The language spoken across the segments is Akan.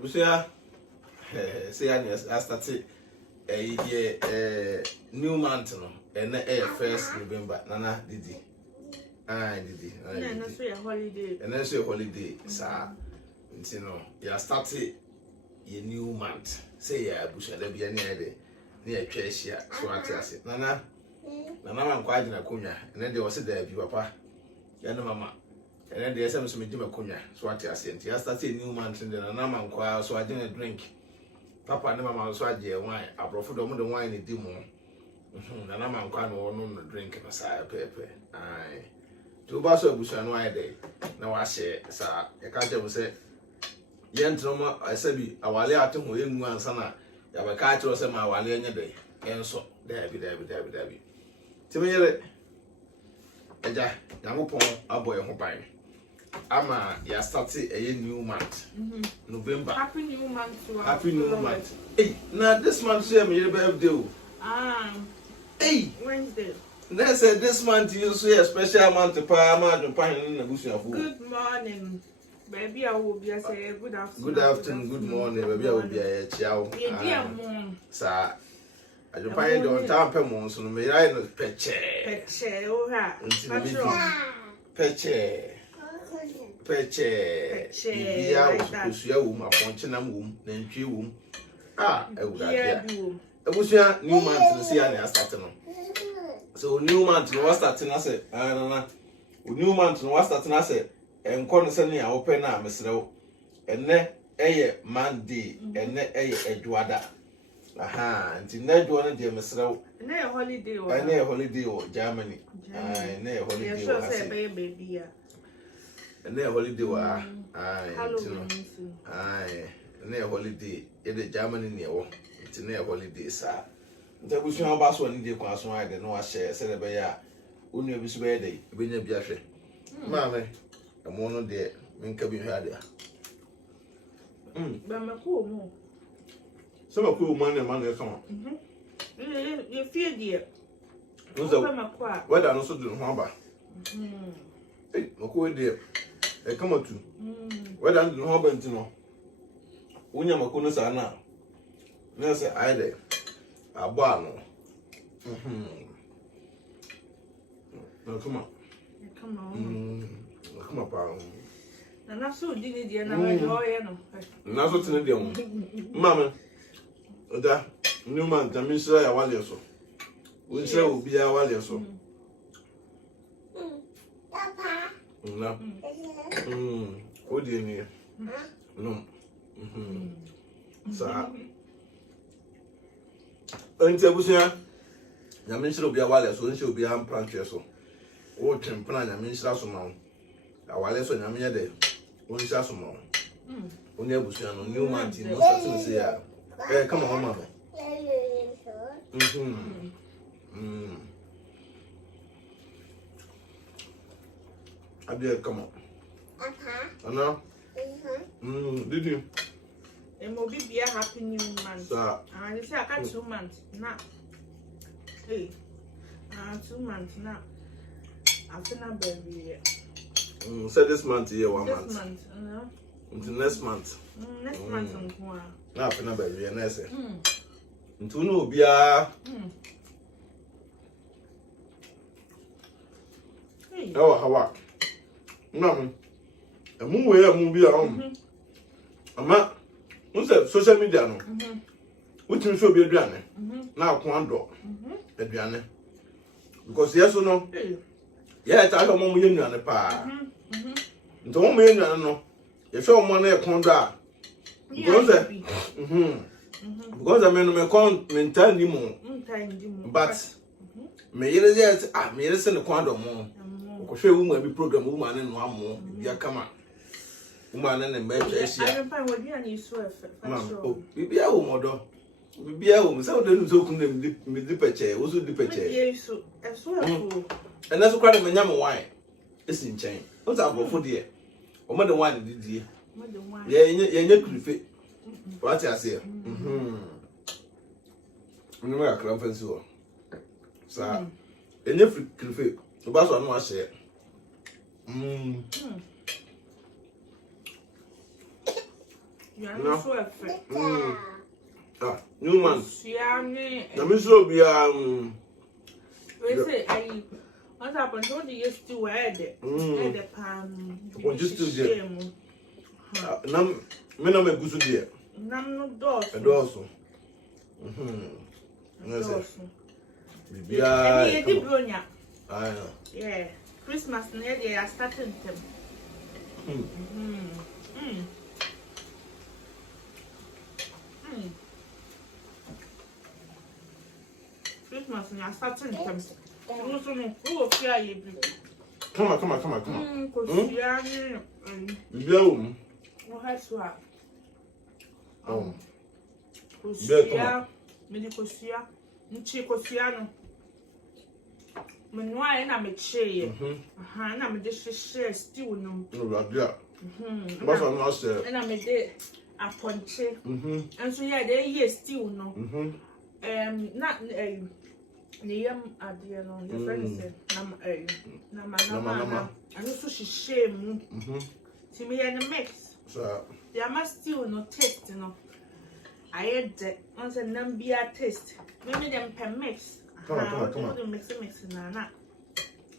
busia say I started a new month no and first November nana didi didi and that's a holiday and that's your holiday sir you know you started a new month say ya busia there be any near church here so I tell you nana man quite in a kunya and then there was there be papa yana mama and then there's some kunya so I tell you I started a new month and then nana man quite so I didn't drink papa and mama so I did wine I brought food on the wine in demo nana man quite no drink and say pepe aye to bass of bush and wine day now I say sir I can't ever say Yentroma, I said, I will let him win one sana. Ya ba ka tro se ma wale anya dey enso dabi timi eja Nyankopon aboy ho ban ama ya start a new month November. Happy new month to happy new month. Hey, now this month say me birthday. Hey, Wednesday. They said this month you say a special month pa ma do pan na busuafo. Good morning. Baby, I will be say good afternoon. Good afternoon, good morning. Baby, I will be a ciao. Sir, I don't find on time per month, so may I not peche. Peche, oh, ha. Peche. Yeah, was your womb, a ponchinam womb, then tree womb. I would have a bush new month to see any starting. So, new month, no starting, I said, I don't know. New month, no starting, I said. And concerning our open arm, Mr. And ne Monday, and ne Edwada. Aha, and in that one, dear Mr. And a holiday or Germany. And a holiday, baby. And a holiday, aye, and a holiday, in Germany near it's a holiday, sir. There was no bus one in the class, why I know I share, said a bear, only be ready, bring a beer. Mamma. I'm one of the men can be had there. But my cool more. Some cool money come on. You fear, dear. What I also do, Hamba. Hey, Mako, dear. I come on to. What I do, Hamba, and know. When you're Maconas are now. Nurse, I there. A barno. No, come on. Come on. Come up, and I so did it, and I know. Now, what's in the Mamma, that new man, the minister, I want you so. We say will be our value so. No, what do you need? No, sir. Until we say, the minister will be a value so, she'll be a plant so. O tempana na minister so ma awale so nyame ye de o nsa so ma oni abusuan no new month no start say ya come on mama Abia come on Anna did you and will be a happy new month and I say I got 2 months now. Hey, 2 months now. After that, baby. So this month, yeah, 1 month. This month, until next month. Next month, now, after that, baby, and I say, until no be a. Oh, how? No, a movie, a movie, Ama, what's that social media? No, which will show be a piano. Now, one door, a piano. Because yes or no. Yeah, I don't want you on the pa. Don't mean no. You show money a conda. Because I mean, my con maintain you more. But may you just me listen to quantum more. Because you will be program woman and one more. Yeah, come on. Woman and a major. I don't find what you and you swear. Oh, be a woman. Be a woman. Some of them talking them the picture. Also the picture. And that's quite a man wine. It's in chain. What's up for dear? Or mother wine did ye? Yeah, you're fit. What I say? No, I can't fancy you. Sir, and you're fit. The boss on my share. No. So effect. New man. Siane. Me so be We say I what happened to the used to wear the pan. What just to there? Nam me na me gusu there. Nam no dos. E doso. Bibia. E di bronya. I know. Yeah. Christmas near they are starting them. Christmas near starting them. Also no, who of fear you be? Come on. Kosiane. Bibia No has what? Oh. Kosia. Me di kosia. Nchi kosia no. Me noa na me cheye. Na me de hwehwe stew no. No radia. But I'm not sure. Na me de aponche. Enso ye de ye stew no. Na ne yam ade no. Your friend said na nama. Anu so hwehwe mu. Ti me ye na mix. So the ama stew no taste no. I had once a nambia taste. Maybe them per mix. Come on. Mix na.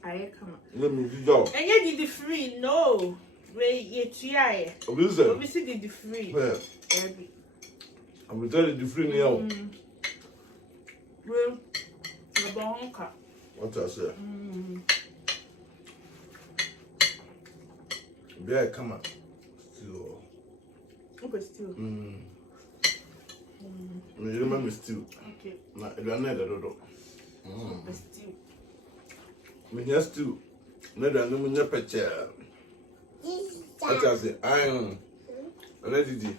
I come. Let me do that. And you did free, no. Wait, you try. Obviously did free. Yeah. I'm telling you, the free now. Well, the bonka. What I say? Yeah, come on. Still. Okay, still. You remember still? Okay. Na, you are not the dodo. Still. Me here still. No, there no me picture. What I say? I am. Ready?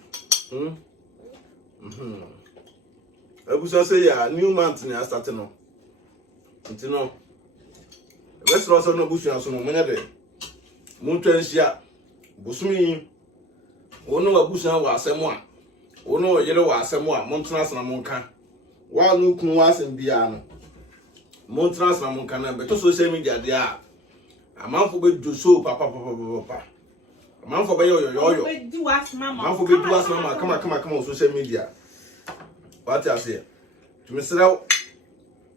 Abusa say ya new month na start no. Nti no. Best also no busu aso no menya de. Mo twanhia. Busumi. Wono abusa wa asem a. Wono yere wa asem a mo ntena asena mo nka. Wa no kunu wa asem bia no. Mo ntena asena mo nka na beto social media de a. Amanfo be joso papa. Amanfo be yo. Be do ask mama. Amanfo be do ask mama. Come on social media. What I say? To Mr.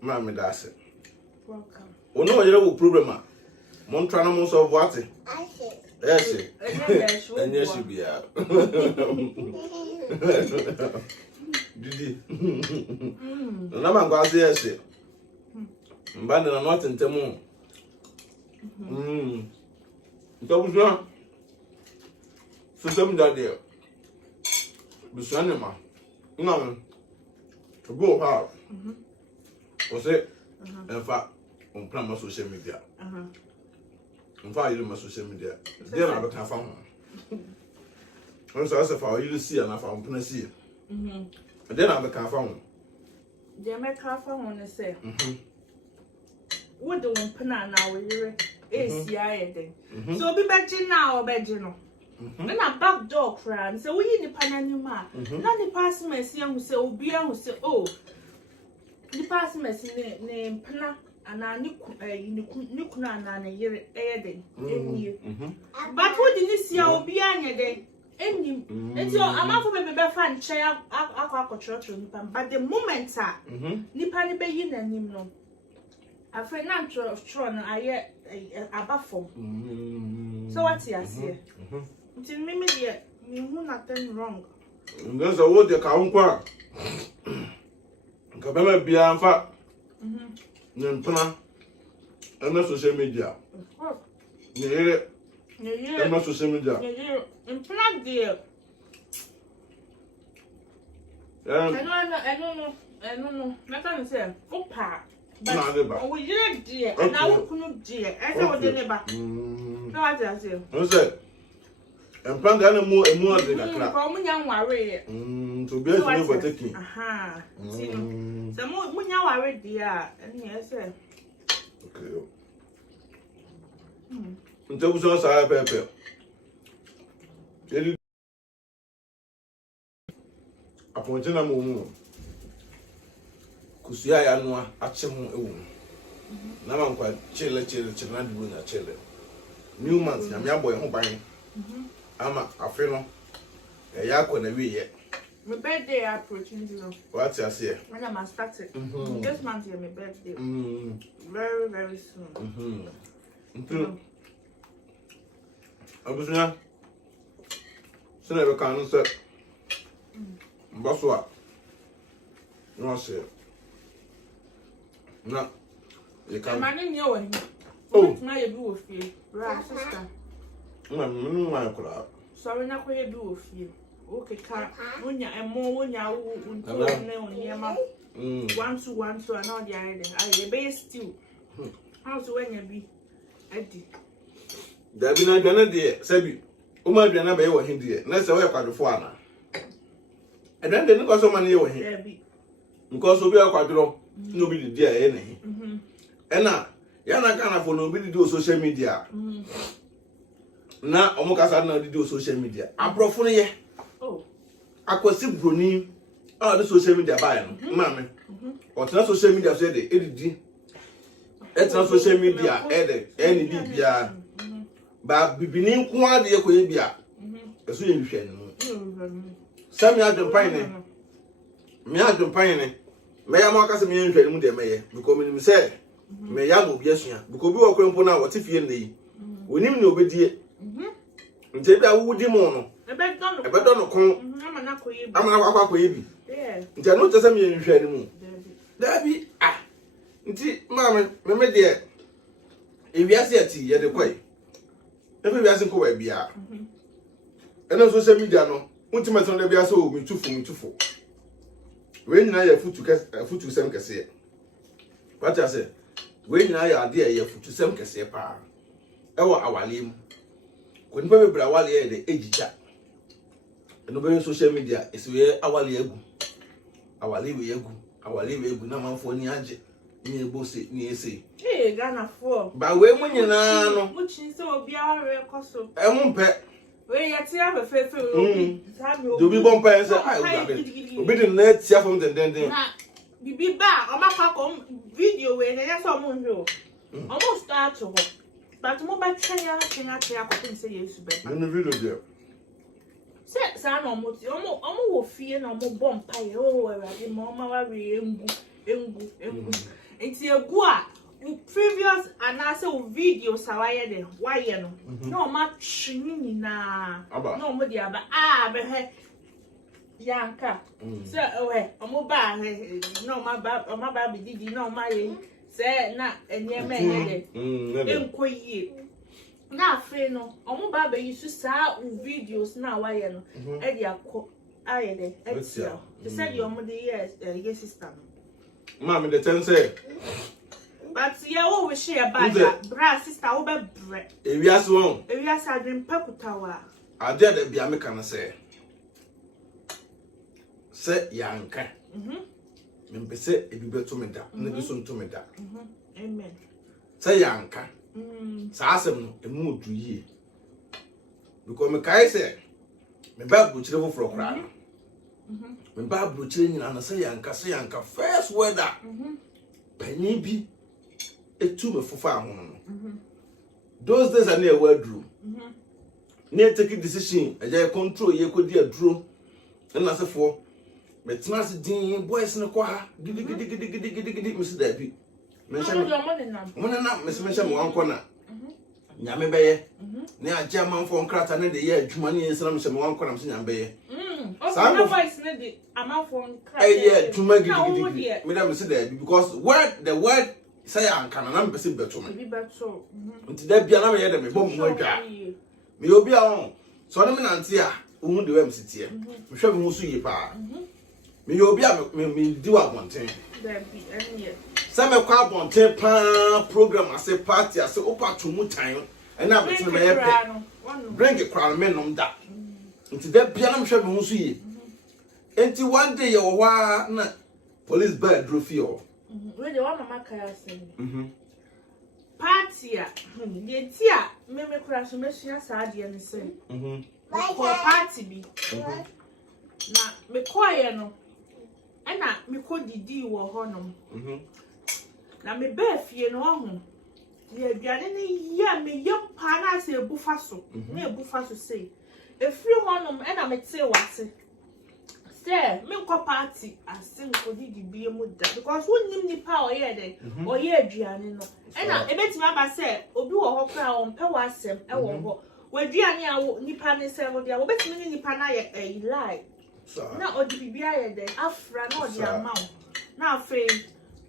Mammy Dassett. Welcome. Wono yere wo problem a. Mo ntwa na mo solve what? Yes. And yes, you be out. Didi. Na man go say yes. Mbanda na not ntemu. Ntabusha. So some that there. Busanema. No. To go hard. O say in fact on plan my social media. In fact, you do my social media. Then I can find one. And so I said, for you to see, and I found one. See. And then I can find one. The American phone one say, what do one pena now? Is so be better now or better no. Then a back door crying. So we in the pananima. Not the person may see who say, oh, be who say, oh, the person may see name pena. And I nikuna na yere eden enye but what did you see obi anya den enim enti amafo be fa nche akwa church nipa but the moment nipa ne be yi nanim no afre na tro no aye abafom so what you say enti me dey me hu nothing wrong there's a word you can kwa ka be bia mfa Nempana, and social media. And social media. Implant dear. I don't know. I can't say, Opa. But we did dear, and I will come dear. I saw the neighbor. No, I say. I said, and plant animal and more than a crap. Young worry. To be able to take it. Aha. Some more young worry, dear. And yes, sir. Okay. Until we saw Sarah Pepper. Appointing a moon. Kusia Yanua, Achim. Now I'm quite chill, doing a chill. New month, I'm your boy home buying. I'm a fellow. ya ko na wi ye my birthday approaching you know what you say when I'm starting this month is my birthday very very soon Abusunya sina be kan no se mbaso a no se na ye kan mani ni o ni oh na ye bi wo fie right sister na menu ma kula sorry na ko ye bi wo fie okay ka wonya emo wonya wo nto ne onyema 1 2 1 2 na o di are there I be still how to wenya bi edi dabi na dwana de sabi o ma dwana ba ye wo hin de na se wo ye kwadofo ana edwan de ni ko so ma ne ye wo hin dabi because obi akwadro no bi di a ye ne hin ena ya na kana fo no bi di o social media na omo kasa na di o social media abrofo no ye oh akwasi broni a the social media buy no mama o tena social media so de edidi etena social media eni bibia ba bibini nko ade ye koye bia eso ye nhwe no sami adwempan ne me adwempan ne me ya ma kasa me nhwe no mu de meye because me say me ya go bia sua because bi wo kwempo na wo te fie ne yi wonim ne obedie nje bia wo di mo no ebe do no kon amana akoye bi nje no te se me nhwe ne mu dabi nti mama me de ewiase ati ye de kwai efe wiase ko wa bia ena social media no untima son de bia so o mitufo we nyina ya futu sem kese what I say we nyina ya ade ya futu sem kese pa e wo awale mu ko nipa be bra wale ye de ejija eno be social media esiwe awale egu awale we egu na manfo ni age ni ebose ni ese Ghana for ba we mu nyina no muchin se obi are koso e mu mpe we yati ave fefe obi sabi obi bon pa ense ai obi de na tia from den na bibi ba o ma kwa ko video we na yesa o mu nhwe o start ho but mo ba tanya ko tin se yesu be no video there se sa na mo ti o mo wo fie na mo bom pa ye o awade mo ma wa we engu enti egu a previous anase video sawaye de waye no no ma twini na no mo dia ba be he yanka so omo ba no ma ba bi didi no ma ye se na enyeme ye de enkoyie na afi no omo ba be yisu sa videos na waye no e dia ko aye de etia they said you omo de yes sister mama de ten say but yeah, what we share about that, bra sister, over bread. If you ask one, if you ask, I drink pekutawa. I dare that be American say yanka. Me say it be to me that, never soon to me that. Amen. Say yanka. Sassam, a mood to ye. Because me kai say, me bad butcher for a crown. Me bad butchering and say yanka, first weather. Penny be. Etu me fufa hono those days are near wardroom near take decision aja control ye ko di aduro na sefo metena se din boys ne kwa ha gidi misi da bi mencha mo na misi mencha mo anko na nyame beye ne aja manfo nkrata ne de ye adwuma ne yensana mencha mo anko na misi nyame beye some voice ne de amanfo nkrata eh adwuma gidi me da misi da bi because the word say ankana na mpese beto me beto nti da bia na me ye de me bom mo adwa me obi a on so ne me nante a ohu de wam sitie me hwe me hu so yi pa me obi a me di wa bonten da bi anye say me kwa bonten pa program ase party ase opato mu tan e na beto me ye pe bring it crown me nom da nti da bia na me hwe me hu so yi enti one day ye wo wa na police bed trophy o we de wa mama kaya sen party a ye ti a me kura so me sua sa ade ne sen ko party bi na me koye no e na me ko didi wo ho no na me ba fie no ho ye aduane ne ya me ye pa na se ebufa so na ebufa so sei Free honum and I'm say what say. Say, me ko party asin ko di bie mu da because won nim nipa o ye den o ye aduane no. And na ebeti ma ba say obi wo ho kra o mpe wa asem e wo ho. Waduane a nipa ne se wo dia wo betimi ni nipa na ye lie. Na o di bibia ye den afra na o di amount. Na afi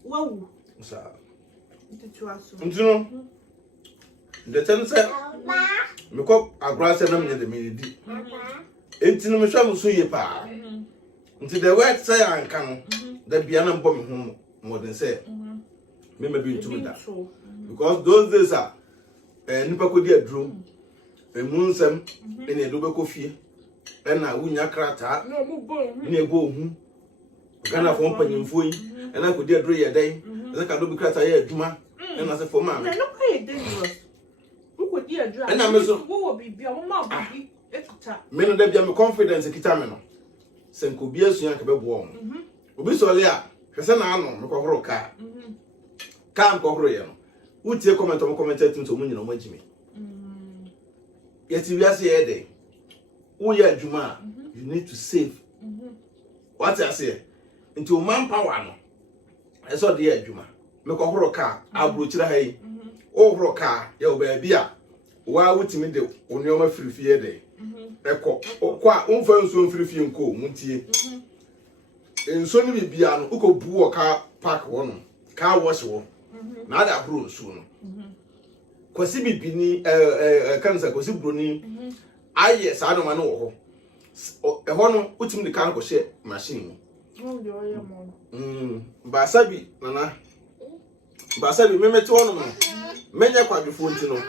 wawu. Sa. Ntitu aso. Ntino. The ten say me ko agora say na me de me di. Entino me hwa mo so ye pa. Nti the word say anka no da bia na mbọ me ho more than say me ma bi ntu da. Because those days are nipa ko di aduro emu nsem ene edo be ko fie na wunya krata No mu bo. ne ebo ohu Ghana fo mpanyimfo yi na ko di aduro ye dan na ka do bi krata ye adwuma na se fo ma me No quite dangerous. Who could you address? And I'm so what be your mouth be extra. me no da bia me confidence kita me no se nko bi asua ka be bo o obi so le a hwese na ano me ko horo ka ka ko horo ye no utie comment mo commentate nto mo nyina mo agimi yeti wiase ye de wo ye adwuma you need to save what I say into manpower no eso de ye adwuma me ko horo ka abrochira ha yi o horo ka ye oba bia wa wutimi de onioma firifie de eko kwa unfa nso firifie nko muntie enso ni bibia no uko buo ka park wo no ka wash wo na da bro nso no kwasi bibini kansa kwasi broni aye sa no ma no wo ho ho no utimi de kan ko she machine Oh, you're more. Basabi nana Basabi memete wo no mo menye kwadwefo ntino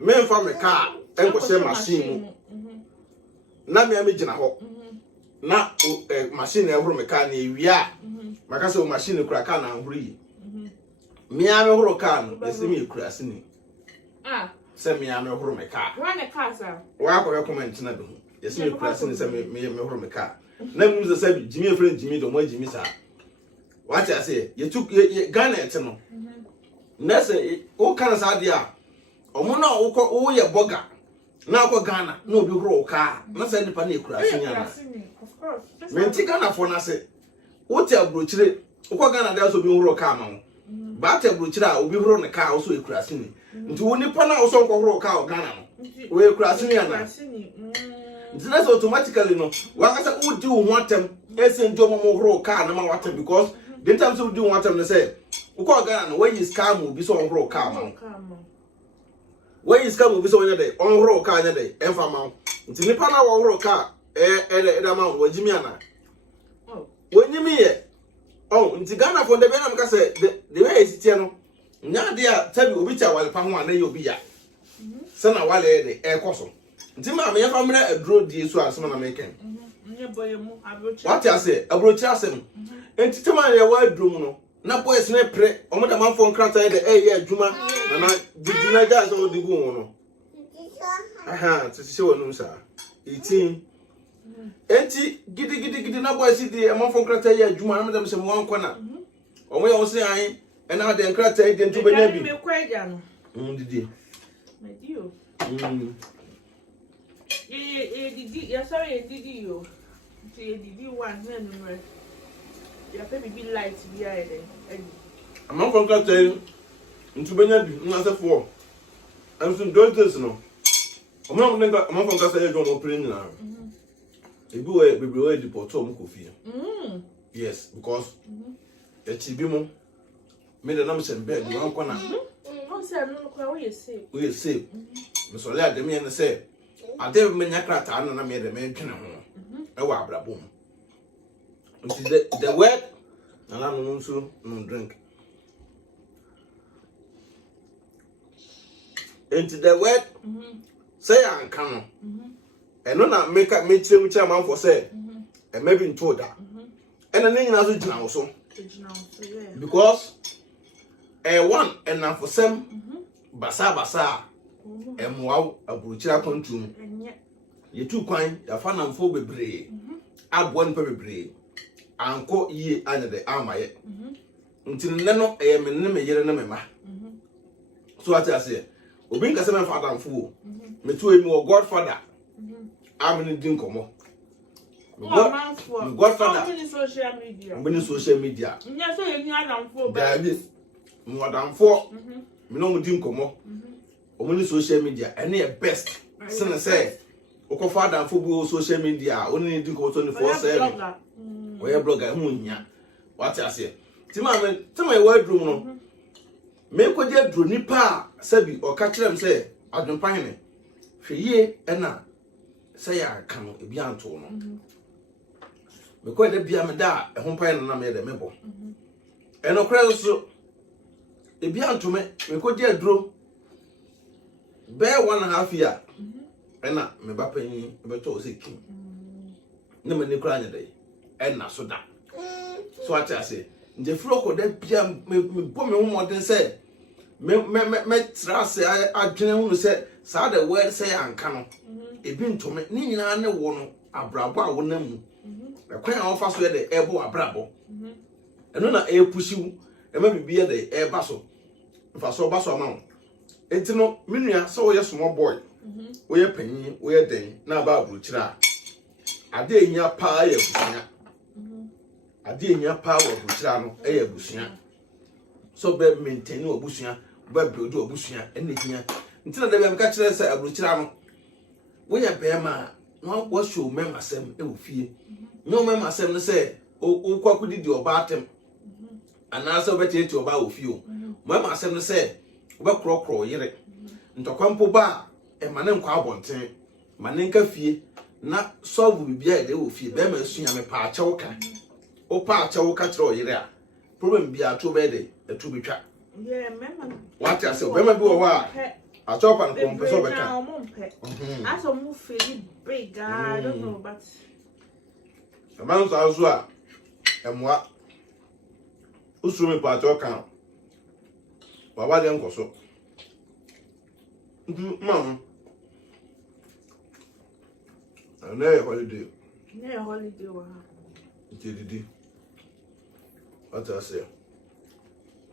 memfa me car enko she machine na me amegina ho na machine ehoro me car na ewia maka se machine kura car na ahoro yi me ame horo car no ese me kura sini se me ame horo me car Run a car sir wa ko comment na be ho ese me kura sini se me horo me car na mu ze se Jimmy friend Jimmy do mo Jimmy sa what I say you took Ghana et no na se o kan sa dia omo na wo ye boga na ko Ghana na obi horo ka na se nipa na ekura sini ana of course menti Ghana for na se wo te abrochire wo Ghana da so obi horo ka ma wo ba te abrochire a obi horo ne ka wo so ekura sini nti wo nipa na wo so ko horo ka o Ghana no wo ekura sini ana nti na so automatically no wa ka se wo di wo atem ese nti omo horo ka na ma watem because the time so do atem ne say wo ko Ghana no when you scam obi so horo ka ma when you scam obi so nya dey on horo ka nya dey emfa ma nti nipa na wo horo ka da ma wo jimi ana wo nyimi ye nti Ghana for the be na mka say the way is tie no nya de a tabi obi tia wale pa ho ana ye obi ya se na wale de ekoso nti ma me fa mra adro die so asem na meken nye boy mu abrochi what I say abrochi asem nti tema ye wa adro mu no na boys na pre omo da man fo nkrata de ye adwuma na didi na ja so di gu no aha titi se wonu sa 18 enti gidi na boys di man fo nkrata ye adwuma na me se mo wan kwana omo ye wo se an na de nkrata ye ntu benya bi me kwaja no didi me dio didi ya sorry didi yo ti didi one na no re ya pe bi light bi ya ede man fo nkrata ye ntu benya bi na se fo am so those no omo na nga man fo nkrata ye jo no pre nyina ebi we bebre we deport o mko fie yes because echibi mo me de nam sem bed wan kona o se no kwa we safe we safe me so le adem ye ne se ade me nya krata na me de me twene ho e wa abrabo nti the word na na no nso no drink nti the word say anka no eno na make me chire mu chire man for say e maybe nto da ena ne nyina so gina wo so because one and for some basa emwa aburuchira kontum ye tu kwan ya fa namfo bebre abo npa bebre anko yi anya de amaye ntinne no me me yere na me ma so ati ase obi nka se me fa damfo me tu emi o godfather I'm in the Dinkomo. My godfather. How many social media? I'm in social media. Yes, so you are for There is more than 4. Me no Dinkomo. Only social media, and the best. Son say, Oko father for social media, only Dinko 24/7. Where blogger, Munya. What I say? To my wardroom, no. Make what you drew nipa, Sabi, or catch them say, I don't find it. For ye, and now, say I can be Antono. Because the Biamada, a home pine and I made a mebo. And no credit so. The Biantume, we could get drew. Bear 1.5 year. And not me bapping, but to sick. Never any crying day. And not so that. So what I say. The flock of that piam me put me more than say. Me trust I generally said, Sa the word say and canon. It been to me, Nina and the one, a brabo, one name. The queen of us where the elbow a brabo. And then a push you, and maybe be the air basso. If I saw basso amount. It's no, Minia saw your small boy. We're penny, we're day, now about Buchra. I did in your pie of I did in your power of Buchano, a bushia. So bed maintain no bushia, but build a bushia, anything. Until they have catched us a Buchano. We are Bema, no was you, Mamma Sam, it will fear. No Mamma Sam say, oh, what could you do about him? And answer better to about you. Mamma Sam say, what crow, yere. Into Campo Bar, and my name Carbontin, my name Caffy, not so will be they will fear Bema soon. I'm a parchoka. O parchoka throw you there. Problem be a 2 bed, a 2 be trap. Yeah, remember. What I said, remember do a while. I chop and compress over. I saw move really big, I don't know, but a man's also and what? Who's swimming part your count? Why don't go so? Mom, I know holiday. Yeah, holiday. Did what I say?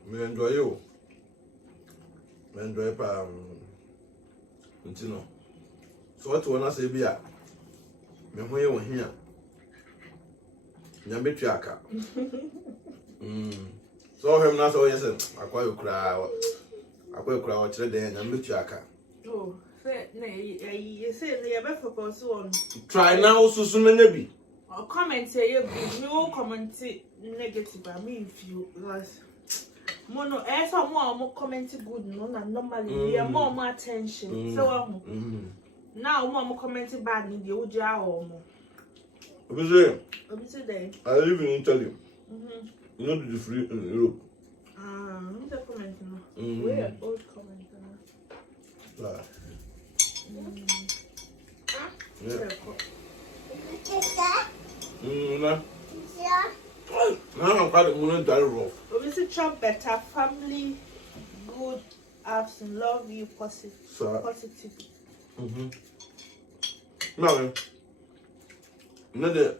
Me enjoy you. Me enjoy you know. So what wanna say be a me ho ye wo hia. Nya betwa aka. So him na so yes akwa yokura o kire den nya betwa aka. Oh, say you say the ever focus on. Try now susu na nya bi. Or comment say you no comment negative I mean if you guys mono some more comment good no na normally we are more attention so now more comment bad in the oja or more obviously day I live in Italy. You know the free in Europe. The comment no where old comment Now I'm quite a moon rough. Obviously, Trump better family, good, absent, love you, positive. No, another.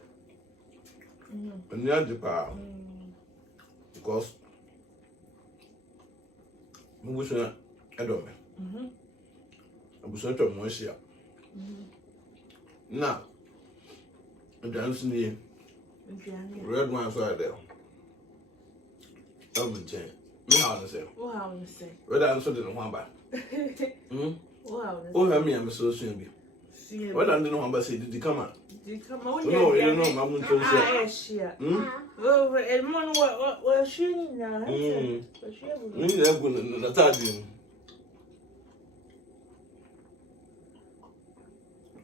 Another power. Because we wish I don't know. I was not a moisture. Now, I'm dancing here. Red wine so there. I'm saying. Me how to say. Oh, how to say. Red answer didn't want back. Oh, how to say. Oh, me I'm so soon. What I didn't want to say, did you come out? Did you come out? No, you know, my mum told you. Oh, and one what she now. Me never going to tell you.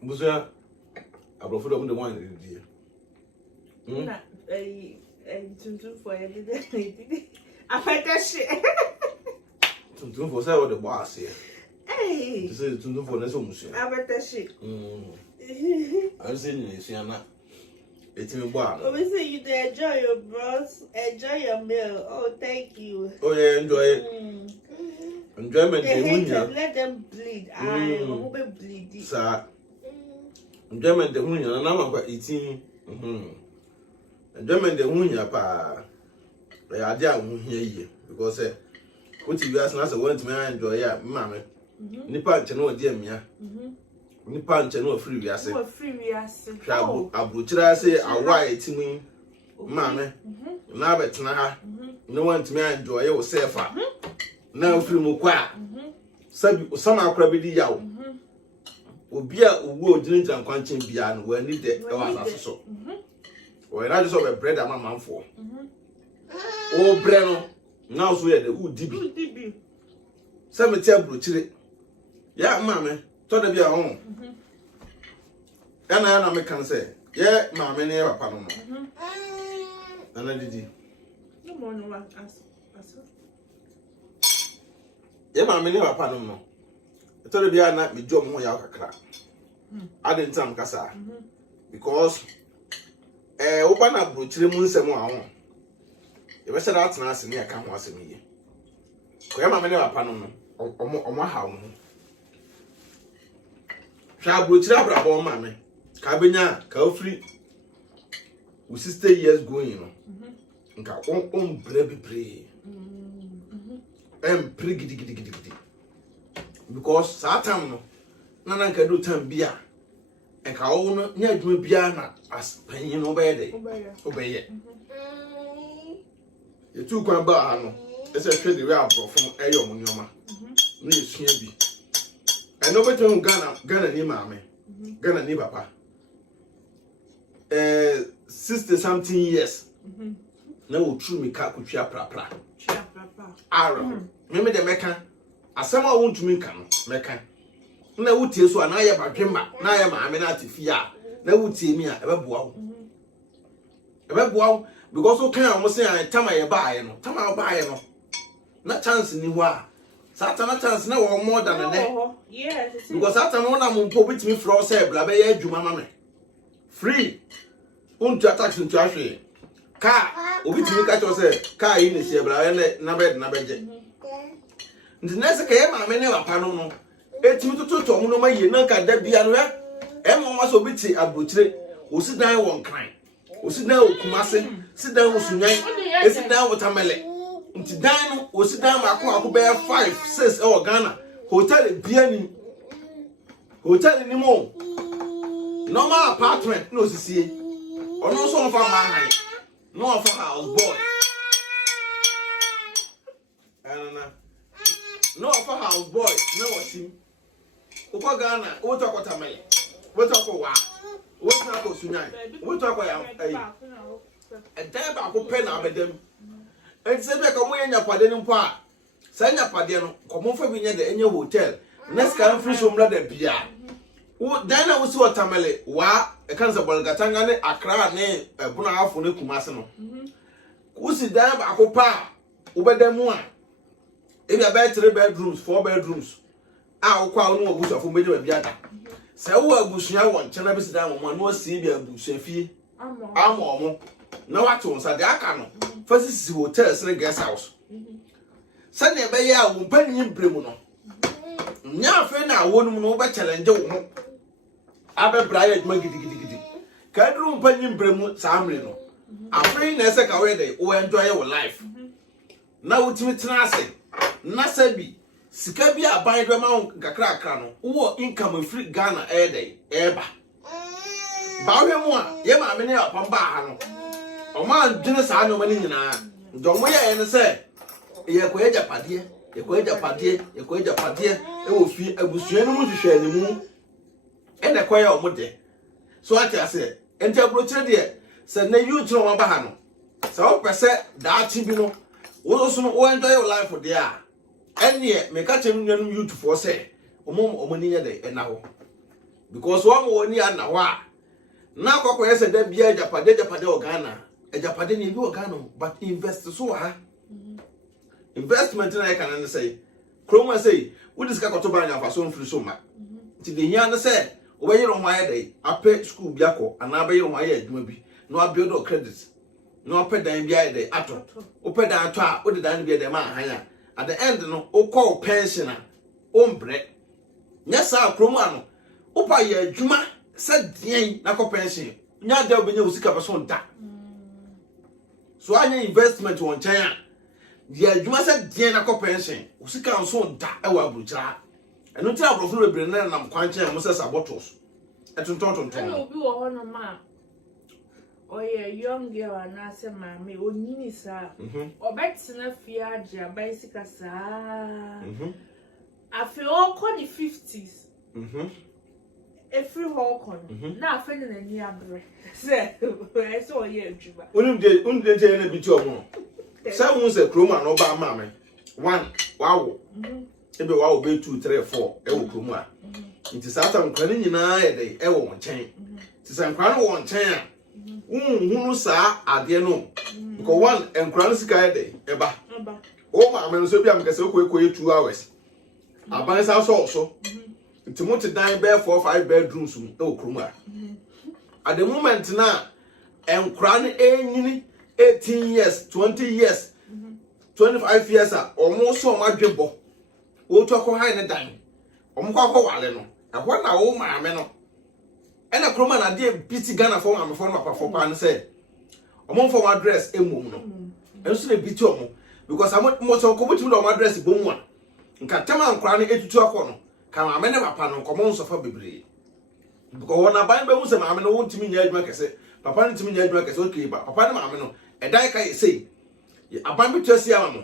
Was there a profit of the wine, dear? A tuntun for a little. I felt that shit. Tuntun for sale the boss here. Hey, to say tuntun for this almost. I bet that shit. I'm saying this, Yana. It's me, boy. Obviously, you enjoy your bros, enjoy your meal. Oh, thank you. Oh, yeah, enjoy it. Enjoyment, let them bleed. I won't be bleeding. Sir, enjoyment, the moon, and I'm about 18. Enjoyment, the moon, pa. I didn't hear you because what you ask us, I want to enjoy ya, mamma. Nipa, no, dear me. nipa nche no free wiase wo free wiase hwa abrochira say awa etimi maame na betena ha na wantimi enjoy yourself na free mu kwa sabi osama akora bedi yawo obi a owo odinja nkwanchen bia no wani de e wa asase so o ina just of bread ama manfo o bre no na so ye de udibi sabe ti abrochire ya maame to da bia ho ana na me kan say ye maame ne papa no ana didi no more no as ye maame ne papa no to da bia na me jom ho ya kakra ade ntam kasa because wo ba na brochire mu nsem a ho ye be say that na asemi ya kan ho asemi ye ko ye maame ne papa no omo ha wo hwa brochire abrabo maame ka benya ka ofri we 60 years going no nka on brebre pre gidi because satan no na nka do time bia enka wo no nya adwuma bia na as panyin no obeye ye tu kwan ba ha no ese hwe de we abrofo eyo mo nyoma na esua bi eno beto Ghana ni maame Ghana ni papa 60 something years na wo true me ka kutwa prapra ara me de meka asem a wontumi nka no meka na wotie so na ye badwemba na ye maame na atifia na wotie mi a ebeboa wo because o kan am say tama ye baaye no na chance ni ho a Satan chance na wo more than ne yes because Satan no na mo mpo bitimi fro say bla be ye adwuma ma me free unto attacks into ahwe ka obitimi ka cho say ka yi ne sie bla ye na be je nti nese ka ye maame ne papa no etimi tututu omo no ma ye na ka da bia no e mo ma so biti abrochire osidan won kan osidan okumase sidan osunyan esidan watermelon nti dan no osidan mako be 5 6 e Ghana hotel bia ni mo normal apartment no sisie ono so fa ma han no for house boy no for house boy no washim uko Ghana wo to akota mele wo to akwa wo to akwa sunyan wo to akwa ya dan ba ko pe na abedam enti be ka mo yenya pade ni mpo a sa nya pade no ko mo fa bi nya de enye hotel next kan free so mla da bia wo dan na wo si watermele wa e kan za bolgatanga ne Accra ne buna afo ne Kumase no wo si dan ba ko pa wo bedamu a e bia be 3 bedrooms 4 bedrooms a wo kwa wo no obusu afo meje ba bia da sa wo abusua won chena bi si dan mo no si bia abusua fie amo na wato nsa de aka no fasisi hotels ne guest house sane be ya wo mpani bremu no nya fe na wonum no be challenge wo ho abe braya djuma gidi ka duru mpani bremu samre no afre na ese ka we dey wo enjoy your life na wutimi tena ase na sabi sika bi aban do ma kakra no wo income free Ghana dey eba ba hwe mu a ye ma me ne apamba ha no o ma dwene sa no mani nyina ndo mo ye ne se ye ko ejapade e wo fi abusua no mu hwehwe ani mu e na koya o mo de so ati ase enti abrochire de se na youth no ma ba ha no se o pese da chi bi no wo so no wo enjoy your life de a enie me ka che nunu youth for say omo ni ye de e na ho because wo mo ni ana ho a na kwakwa yese da bia ejapade o Ghana ejapade ni bi o Ghana but invest so ha investment na can na say kroma say we discuss ko to ban afa so mfiri so ma ti de hia na say wo be yero ho aye dey ape school bi akọ ana be yero ho aye adwuma bi no abuild your credit no ape dan bi aye dey ato wo pe dan ato a wo de dan bi dey ma han a at the end no wo call pension a o mbre nya sa kroma no wo pa ye adwuma sa dien na ko pension nya da obenya usika person da so anya investment won chen a dia adwuma sa dien na ko pension usika nso da e wa abrochira And no tell for bebree na nam kwanche mo se bottles. Etonton. And obi wo ho no ma. Oye young girl anase mama onyini sa. Obetina fie age abaisika sa. Afi o ko the 50s. Every hall na afi na ni abre. Say so ye adwuma. Unde je na bi ti omo. Say won say kroma no ba ma me. 1 wow. Ebe wow be 2 3 4 e wo kroma. Nti sa ta nkwane nyina ye dey e wo nchen. Ti sa nkwane wo nchen a hunu sa ade no. Because 1 nkwane sika ye dey e ba. O ma me so bia me kase koye 2 hours. Aban sa so. Nti mo ti dan be 4 5 bedrooms e wo kroma. At the moment na nkwane enyini 18 years, 20 years, 25 years almost so much dwebo. Wo to akọ han ne dan. Omko akọ wale no. Ehọ na wo maame no. E na kroma na de biti Ghana for maame for no papa for pa no say. Omo for address emom no. Enso na biti omo because mo so ko mutu do address bomu a. Nka tema nkra ne etutu akọ no. Ka maame ne papa no nkomo nsofa bebre. Because when ban be mu se maame no wontimi nya adwuma kese. Papa no ntimi nya adwuma kese okay ba. Papa ne maame no edan ka say aban betwasi ama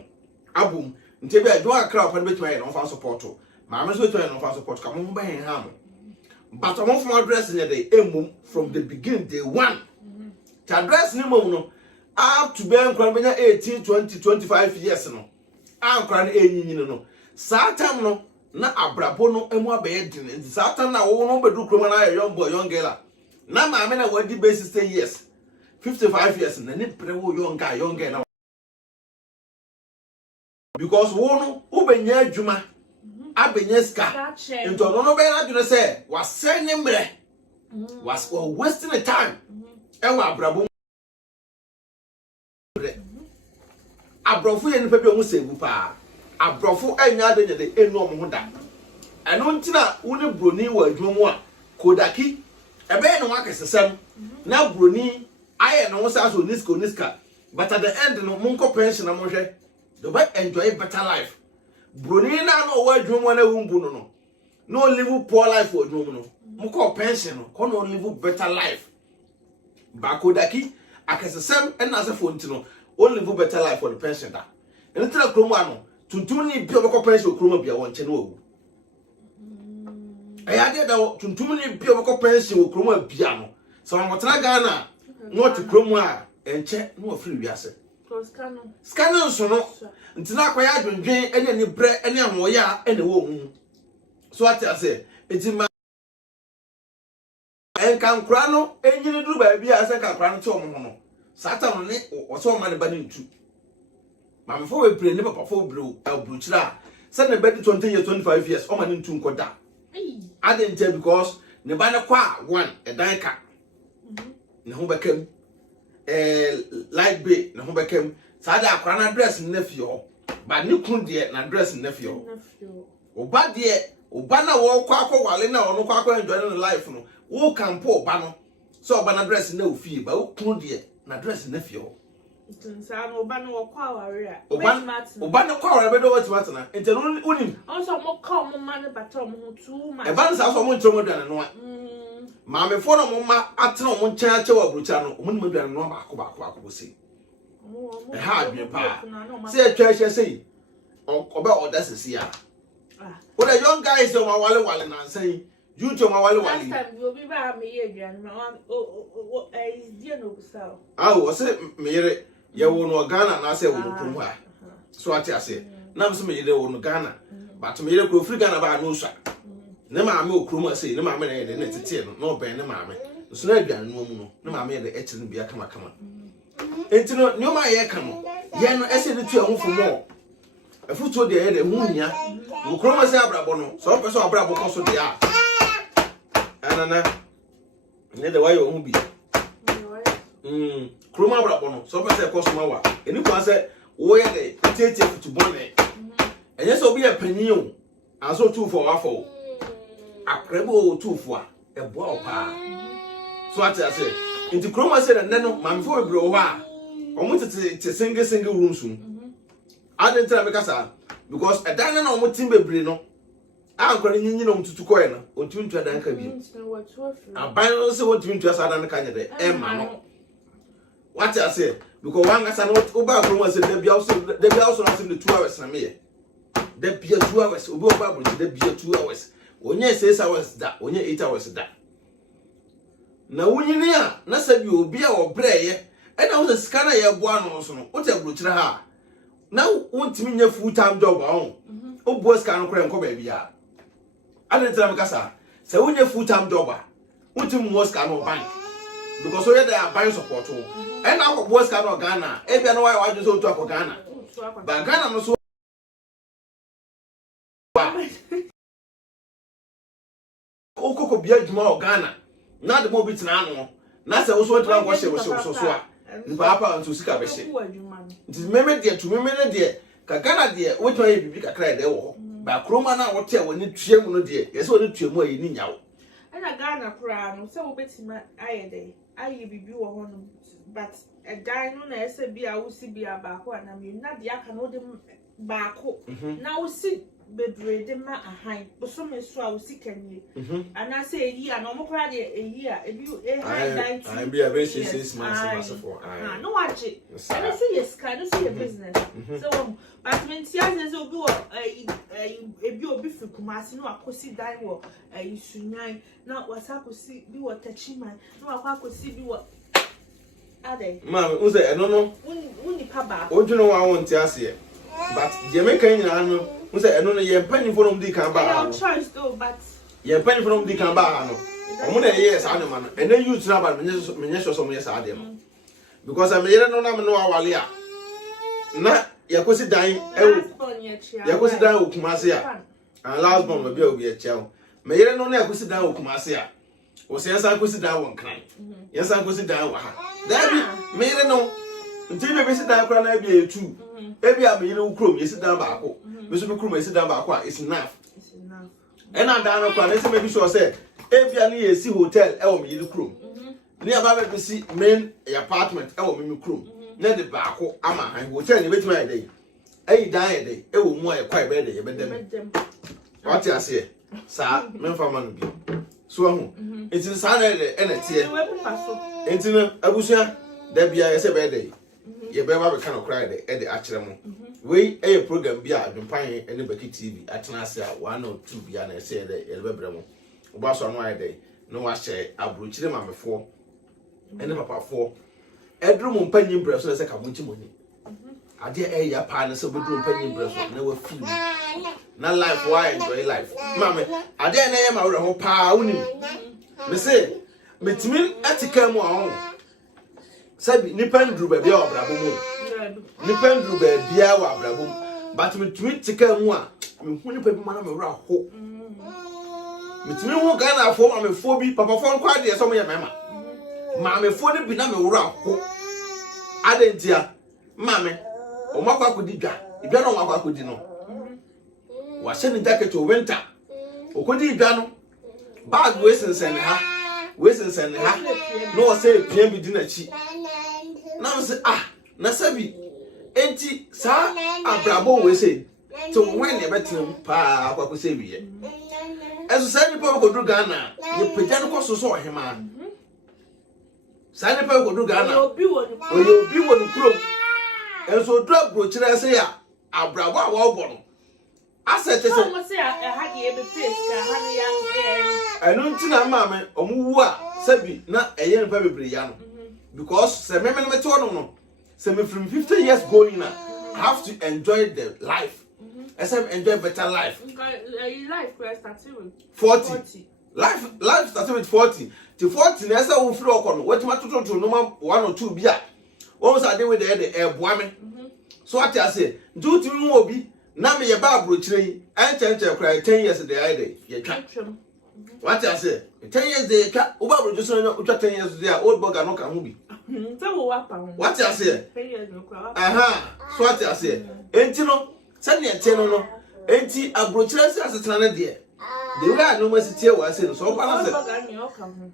abum nte bi adwo akra papa no betwa ye no fa support maame so betwa ye no fa support ka mo ba hen ha mo but omo from address ne dey emum from the beginning day 1 the address ne mom no up to be nkran benya 18 20 25 years no ankran enyinyin no satam no na abrabo no emu abaye din satam na wo no bedu kroma na young boy young girl na maame na wadi be 60 years 55 years na ne prewo young girl na because wono ubenya adwuma abenya ska into no be na dwene say wasene mre was wasting the time e wa abrabo abrofo ye nipa bi o sebu pa abrofo anya adenya de enu omo ho da eno ntina woni broni wa adwuma mu a kodaki ebe no akesesem na broni aye no sa so niska but at the end no monko pension na monhwe do ba enjoy better life broni na no wa adwuma na wumbu no live poor life for adwuma no monko pension no ko no live better life ba kodaki akesesem na se fo ntino o live better life for the pension da entra kromo ano tuntum ni bi obeko pension kromo bia won che no owu ayade da tuntum ni bi obeko pension kromo bia no so ngotra Ghana no ti kromo a enche no ofiri wiase scanner so no ntina akwaya adwendwen ene ni bre ene ahoya ene wo hu so ase enti ma enkan kra no enyini duru ba bia ase kan kra no ti omo no satan ne oso ma ne ba ne ntu ma me fo we pre ne papa fo bro abruchira se ne be 20 years 25 years o ma ne ntu nkoda adente because ne ba ne kwa 1 edan ka ne ho bekam light bay ne ho bekam sa da akra na dress ne fie ho ba ne kun de na dress ne fie ho oba de oba na wo kwa wale na ono kwa enjoy no life no wo campo oba no so oba na dress na ofie ba wo kun de na dress ne fie ho nsa no oba no wo kwa ware a oba no kwa ware be do what na ente no unim also mo ka mo ma ne bata mo ho too much e ban sa so mo ntro mo duane no a ma me fo no mo ma atena mo nkyea che wa brucha no mo ni mo duane no ba ko bo sei e ha adwe pa se atwa hye sei oba order sisi a o the young guys o ma wale na say you to ma wale last time you be ba me ye duane ma o is dia no kusao o se me yere ye wo no Ghana na say wo krum ha so ati ase na me se me yere wo no Ghana but me yere ko free Ghana ba no sha ne ma me okrum ase ne ma me na ne tete no no ben ne ma me so na aduane no mu no ne ma me de echi no bia kama enti no nyoma ye kamo ye no ese de tu ahofo mo efuto de ye de hunya okrum ase abrabo no so person abrabo ko so de a anana ne de wayo hu bi kroma abrabo no so person ko so ma wa eni ko ase wo ye de tete futubon ne enye so bi ye panyin o aso tu for wafo akrebo tu for a ebo opa so ase enti kroma ase na ne no mamfo ebro ho a omo tete single rooms I didn't tell me because a dine no more team bebre no ankora nyinyi no mtutu koye no ontumi ntua dan ka bi aban no se ontumi ntua sa dan ka nye de e ma no what I say because one gasa no oba akoro say da bia also na say the 2 hours na me ye da bia 2 hours obi oba abro da bia 2 hours onye 6 hours da onye 8 hours da na wunyini a na sabi obi a obreye e na wo sika na ye boa no so no wo te abro kire ha na wontimi nya full time job ahun obo sika no kore nko ba bia ade tira mkasa se wonya full time job a wontimi mo sika no bank because we dey buy support o e na akọ sika no Ghana e bia no wa waju so otu akọ Ghana ba Ghana no so okoko bia djuma o Ghana na de mo bitina ano na se wo so tira nko hye wo so a npa apa nso sika be hye nti meme de to meme ne de ka Ghana de wo twa ye bibi kakra de wo ba kroma na wo te woni tue mu no de ye se woni tue mu ayi ni nyawo ana Ghana kura no se wo betima ayede ayi bibi wo ho no but a guy no na ese bia wo si bia ba ko na me na de aka no de ba ko na wo si bebre de ma ahan so me so a wo si kanye ana se eyi ana mo kura de eyi a ebi e high line to I be a very 6 months for no watch it and so yes kind so your business so but when tia say obi wo ebi obi fi Kumasi no akosi dan wo Sunyan na wasakosi bi wo Tachiman no akosi bi wo ade ma unse eno no uni pa ba odwuno wa won ti ase but je me kan nyina no unse eno no ye mpanifo no mdi kan ba no choice though but ye mpanifo no mdi kan ba no omo na ye sa anoma no eno youth na ba menye so mo ye sa ade no because am yere no na me no awale a na yakosi dan yakosi dan o Kumasi a and last born ma bia obi a chao me yere no na yakosi dan o Kumasi a o se yansa yakosi dan won kan yansa yakosi dan wa ha da bi me yere no nti be be si dan kra na bia etu e bia me yere ukrom yesi dan ba ko me so be krom yesi dan ba ko a it's enough and dan no kra na se me bi so say e bia na yesi hotel e wo me yere krom ni aba be si main apartment e wo me krom na de ba ko ama han hotel ni betima e dey ayi dan e dey e wo mu e kwai be dey e be dem what you say sa me fa ma no bi so hu etin sa na e na tie etin abusua da bia ye se be dey ye be ba be kan okra dey e dey a kire mo we e program bi a adwumpan e ne baki TV atena ase a 1 or 2 bia na e se dey e be bre mo oba so no ai dey no wa hye abrochire mamefo ene papafo edru mo mpanyi bre so se ka mo ntimoni ade e ya pa na se bedru mpanyi bre so na wa feel na life why enjoy life mama ade na ye ma wure ho pa unim me say metimi atika mu ahon sabi nipa ndru ba bia obrabo mu nipa ndru ba bia wa obrabo but metimi tika mu a me hu nipa bi ma na me wura ho metimi hu Ghana afo ma me fo bi papa fo kwa de so mo ye mema ma me fo ne bi na me wura ho ade ntia mama o makwa akodi dwa ibia no makwa akodi no wa se ni jacket o winter okodi dwa no bag we sensen ha no say pia bi di na chi na mo se na sabi enti sa abrabo we say to when e betem pa akwa ko se biye eso sa ni pa ko du Ghana ni peja no ko so so ohema sa ni pa ko du Ghana obi wonu kuro enso do abrochire se ya abrabo a wo bo no asete se mo se ha de e be face ka ha ne ya eno ntina mama omuwu a sabi na eye nfa bebre ya no because se me me to no se me from 50 years going na have to enjoy the life enjoy better life life started with 40 life started with 40 to 40 na esa wo free okọ no wetima tototo no 1 or 2 bia won sa dey with the eboa me so ati ase do timi mu obi na me ye ba abrochire yi enche kra 10 years dey ide ye twa what I say 10 years dey twa wo ba abrochire so na utwa 10 years dey old burger no ka hu bi so wo wa pa hu what I say 10 years no kwa so what I say enti no se ne enti no enti abrochire se asetena na dey the way I know my city was saying so far say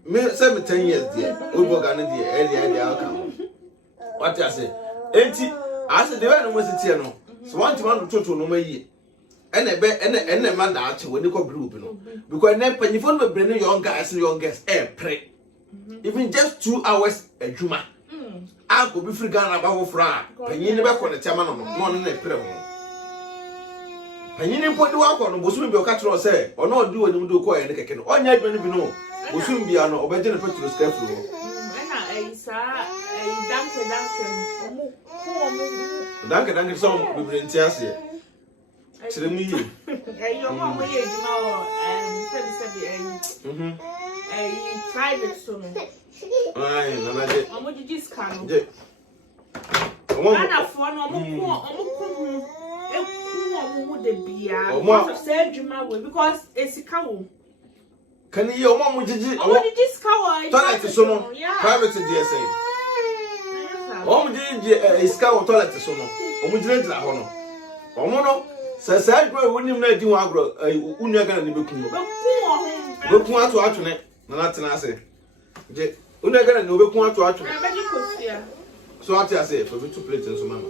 me say me 10 years dey old burger no dey earlier dey outcome what I say enti I say the way I know my city no so want to toto no mayi ene man da ache we ni ko group no because na panyifo no bebre no young guys pre even just 2 hours adwuma a go be free Ghana ba wo fra panyin ne be ko ne tema no na pre ho panyin ne podi wa ko no bosum bi o ka tro say ono odi woni mu do ko ye ne keke no onya adwuma no bi no bosum bia no obeje ne petrol scarf ho danke so bebre ntiase Chiremi. Your mom will you know private soon. Aye, Nana je. Omo did scan. Je. Ana for no omo de bia. Omo say adwuma we because esika wo. Kan you omo jiji. Omo did scan. Toilet so no. Private dey say. Omo jiji esika wo toilet so no. Omo jira ho no. Omo no Sasa adwa wonim na di wo agro unu aga na ne bekun bekun ato atwene na na tena ase je unu aga na ne bekun ato atwene so ati ase for me to plate nso mama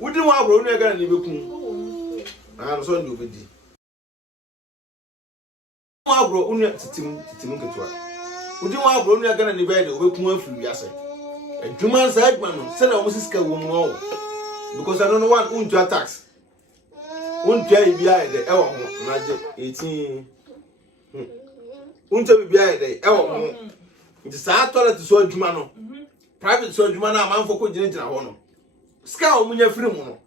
wodi wo agro unu aga na ne bekun na so ndi obedi wo agro unu titim ketwa wodi wo agro unu aga na ne be de obekun afiri ase adwuma sa adwa no se na wo sisika wo mu wo because I don't know what unto attacks untia bibia ede e wo ho na je 18 untia bibia ede e wo ho nti sa toilet so adwuma no private so adwuma na amanfo ko gina ho no ska o munya firi mu no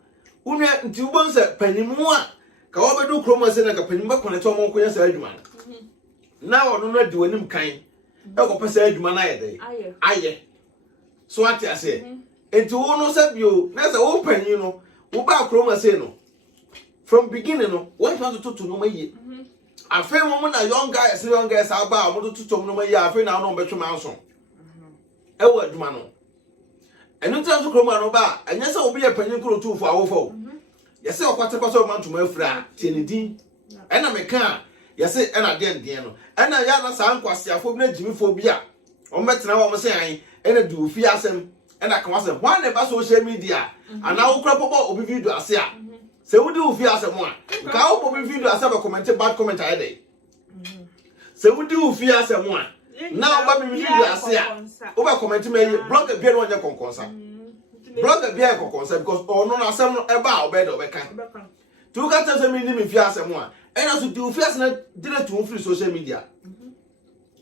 unwe nti ubon se panimu a ka wo bedu kroma se na ka panimu ba connect o mon ko nya sa adwuma na wo no di wanim kan e ko pesa adwuma na ede aye so ati ase enti wo no se bio na se wo panyi no wo ba kroma se no from beginning no what you want to no maye afen mo na young guys aba mo to no maye afen na no betwe manso e wo adwuma no enu tira so kroma no ba anya se obi ye panyin kro tu fu awofo ye se okwate kwaso man to mafura tienidi e na meka ye se e na de no e na ya na sa nkwasiafo bi na jimifo bi a o metena wo mo se an e na du fi asem e na kan wasem wan na ba social media ana wo kra popo obi video ase a se wudi ufi asemo a ka wo bi video asa be comment bad comment ayede se wudi ufi asemo a na wo ba bi video ase a wo be comment me blog bia no nya konkonsa blog bia konkonsa because ono na asem no e ba wo be do be kan tu ka tell me ni me fi asemo a e na so di ufi asena dire to free social media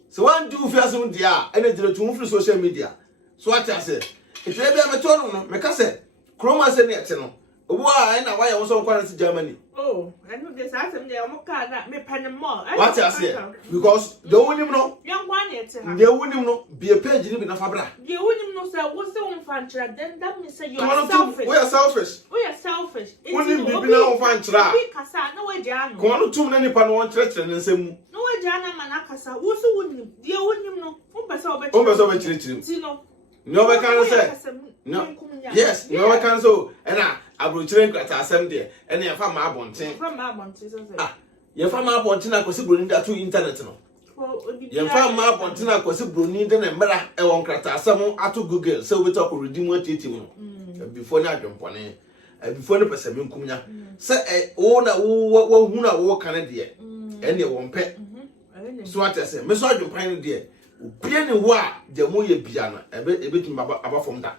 se wan di ufi asemo dia e na dire to free social media so ati ase e tire bia me to no me ka se kroma se ne ete no Owa na why you so kwara to Germany. Oh, I know this asem dey omo ka na me pan more. What you say? Because the wonim no. Young one yet. The wonim no be a page ni be na fabra. The wonim no say wo say won fan chira then that means say you are selfish. We are selfish. We are selfish. Wonim bi na won fan chira. Bi kasa na we dia no. Ko no tum na nipa no won chire ne nsam. No we dia na man akasa. Wo so wonim. The wonim no. Won pese obe chire. Won pese obe chire. Ti no. No we can say. No. Yes, no we can so na abrochire nkrata asem de ene ya fa ma abonten so say ya fa ma abonten akosi broni da to internet no ya fa ma abonten akosi broni de na mbra e won nkrata asem ato Google so we talk redeem what team no before na adwompone before no pese menkumnya se wo na wo hu na wo kan de ene won pe so atese me so adwompan de obie ne wo a de mo ye bia na ebe tumi aba from da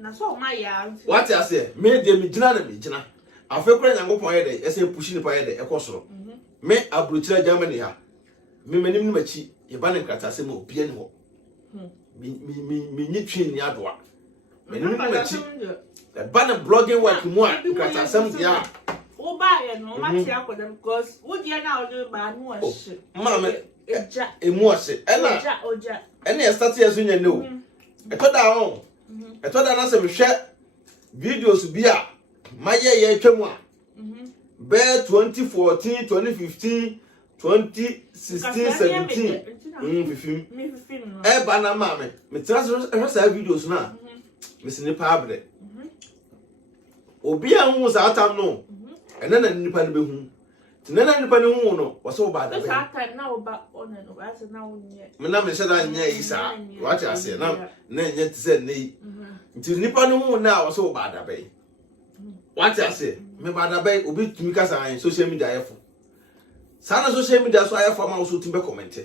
na so ma ya what you say me de me gina na me gina afekura nyangopon ye de ese pushi ni pa ye de ekosoro me abrochira Germany ha me manim ni machi ye ba ne krata se ma obia ni ho me nyitwe ni adoa me nim ni machi e ba ne blogging work mu a krata sem dia o ba ye no ma tia ko dem because wo dia na o de ba no a shi ma me eja emu ase ena oja ena e start yeso nya ne o e to da ho e to da na se me hwe videos bi a maye ye twam a be 2014 2015 2016 17 15 e ba na ma me tra so videos na me se ni pa abre obi a hu sa atam no ena na nipa ne behu tinana nipa ne hu no wo so ba da be sa atam na wo ba ono no ba se na wo nye me na me se da nye isa what you say na nye ti se nei nti nipa ne hu na wo so ba da be What I say? Me bada bay obi tumi kasa an social media yefo. Sana social media so ayefo ma so tumi comment.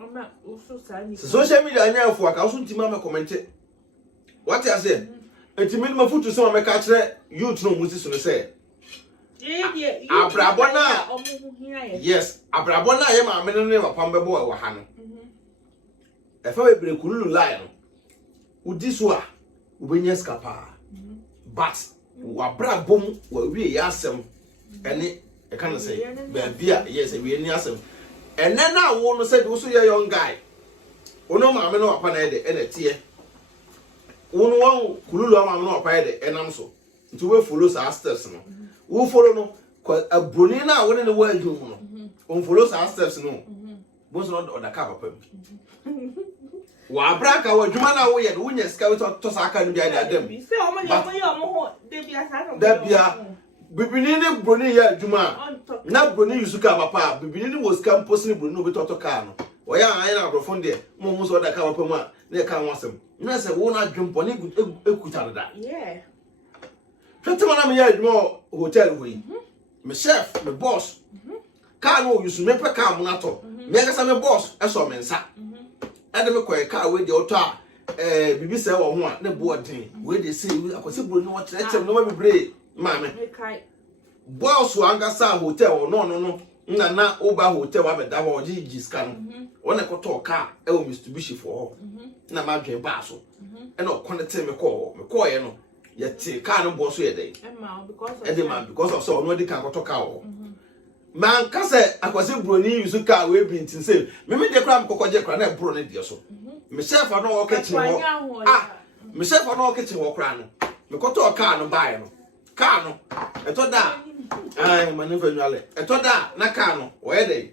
Ama usu sani. Social media anya afo aka so tumi ma comment. What I say? Etimi ma futu so ma ka kire youth no musi so say. Abrabona. Yes, abrabona ye ma me ne papa mbebo e wa ha no. E fa we bre kululu line no. Udi so a ubenya skapa. But wabra bom wa wie yasem ene e kan say baabia yes we ni asem ene na wo no say wo so ye young guy ono ma me no apa na ede ene tie wo no won kululu ma me no apa ede enam so nti we follow sa steps no wo follow no abroni na wo ne ne wa adwum no on follow sa steps no bo so no oda ka papa wa braka wa dwuma na wo ye no nya sika we to sa aka no bia da dem se o mo ye mo ho de bia sa no da bia bibini ne broni ya dwuma na broni yusuka papa bibini ne was campus ne broni no be to ka no o ya an na agrofon de mo so da ka papa mu a na ka wasem na se wo na dwumpo ne ekuta da fetema na me ya dwuma hotel ho yi me chef me boss ka no yusu me pe ka mo na to me ga sa me boss e so me nsa Adam ko ka we de oto a bibi se wo ho a ne bo odin we de say akwase bro no what let no ma bibre ma me boss anga sa hotel no na oba hotel wa be da ho ji ska no wona ko to ka e wo Mitsubishi for na ma dwen ba so e na connect me ko ye no ye te ka no boss ye dey because of so no dey kan ko to ka wo man kase akwase broni yusu ka we bintin say me de kra mkokoje kra na bro ne de so me chef no wo kitchen wo me chef no wo kitchen wo kra no me koto ka no buy no ka no eto da ai manu fa nwale eto da na ka no wo ye dey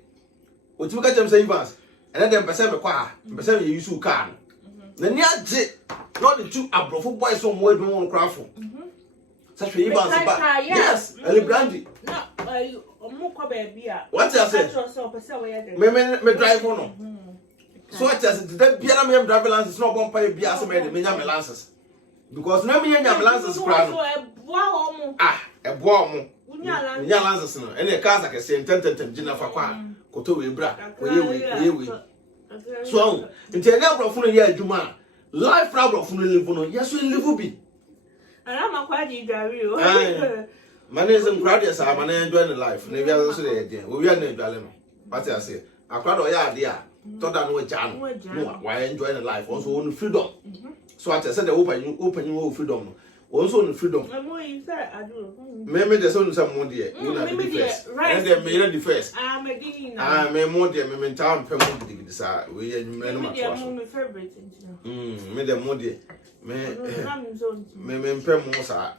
o ti ka chem say Evans ene dem pese me kwa pese me yusu ka no na ni age no the two abrofo boys so mo edun won kra fo such Evans ba yes ele brandy na Omuko baby a. What I say? Me drive no. So what I say? That biara me drive license no bon pay bia so me nya license. Because na me nya license kra no. E boa omo. Nya license no. Ene ka za ke se tentem gina fa kwa. Koto we bra. We. So, nti na brofo no ya adwuma. Life brofo no live no. Yes we live bi. Ana makwa di gari o. Manism crowd is a man enjoying the life. Maybe I also say, we are named Galeno. What I say, a crowd or ya, dear, thought that no jam. No, why enjoying the life, also on freedom. So I said, open your freedom. Also on freedom. Maybe there's only some more dear. You know, the first. And then made the first. I'm a more dear, me town, permanent desire. We are my favorite. Made a more dear. Me permosa.